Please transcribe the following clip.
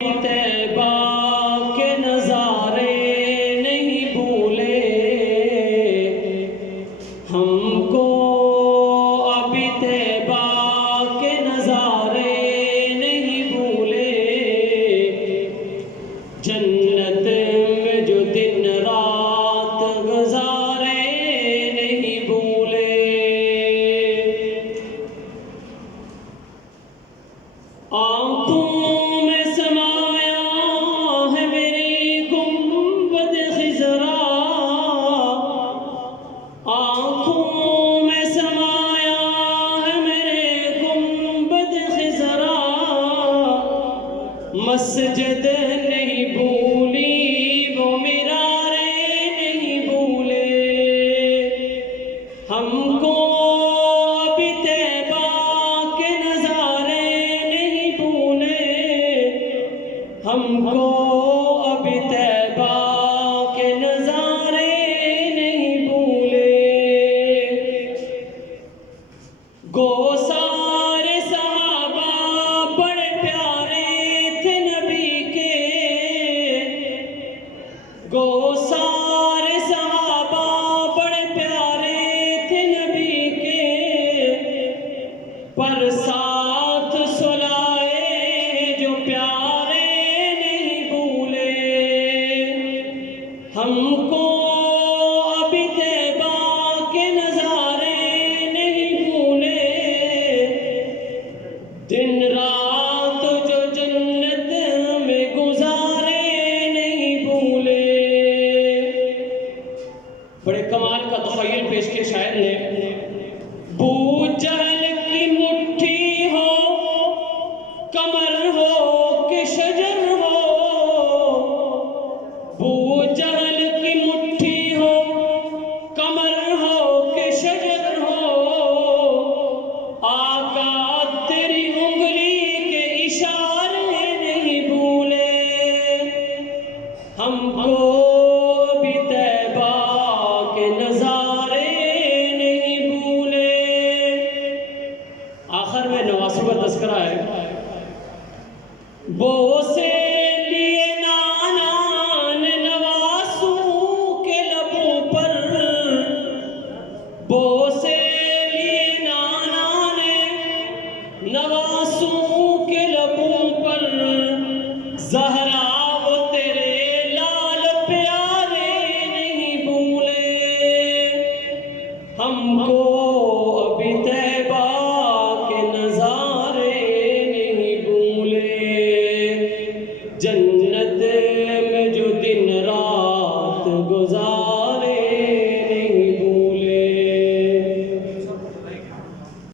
तैबा के नज़ारे नहीं भूले हमको, अभी तैबा के नज़ारे नहीं भूले। जन्नत में जो दिन रात गुजारे नहीं भूले। आँखों में समाया है मेरी गुंबद खिज़रा, आँखों में समाया है मेरे गुंबद खिज़रा। मस्जिद नहीं भूली वो मीनारे नहीं भूले हमको, अभी तैबा के नज़ारे नहीं भूले हमको, अभी तैबा के नज़ारे नहीं भूले। गो सारे सहाबा बड़े प्यारे थे नबी के, गो सारे सहाबा बड़े प्यारे थे नबी के। पर साथ सुलाए जो प्यारे नहीं भूले हमको, अभी तैबा के नज़ारे नहीं भूले। दिन रात जो जन्नत में गुजारे नहीं भूले। बड़े कमाल का तख़य्युल पेश किया शायर ने। बू जहल की मुट्ठी हो, कमर हो कि शजर हो, बू जहल की मुट्ठी हो, कमर हो कि शजर हो। आका तेरी उंगली के इशारे नहीं भूले हमको, अभी तैबा के नज़ारे नहीं भूले। आखिर में नवासों का तज़किरा है। बोसे लिए नाना ने नवासों के लबों पर, बोसे लिए नाना ने नवासों के लबों पर। ज़हरा वो तेरे लाल प्यारे नहीं भूले हमको, अभी तैबा के नज़ारे नहीं भूले। जन्नत में जो दिन रात गुजार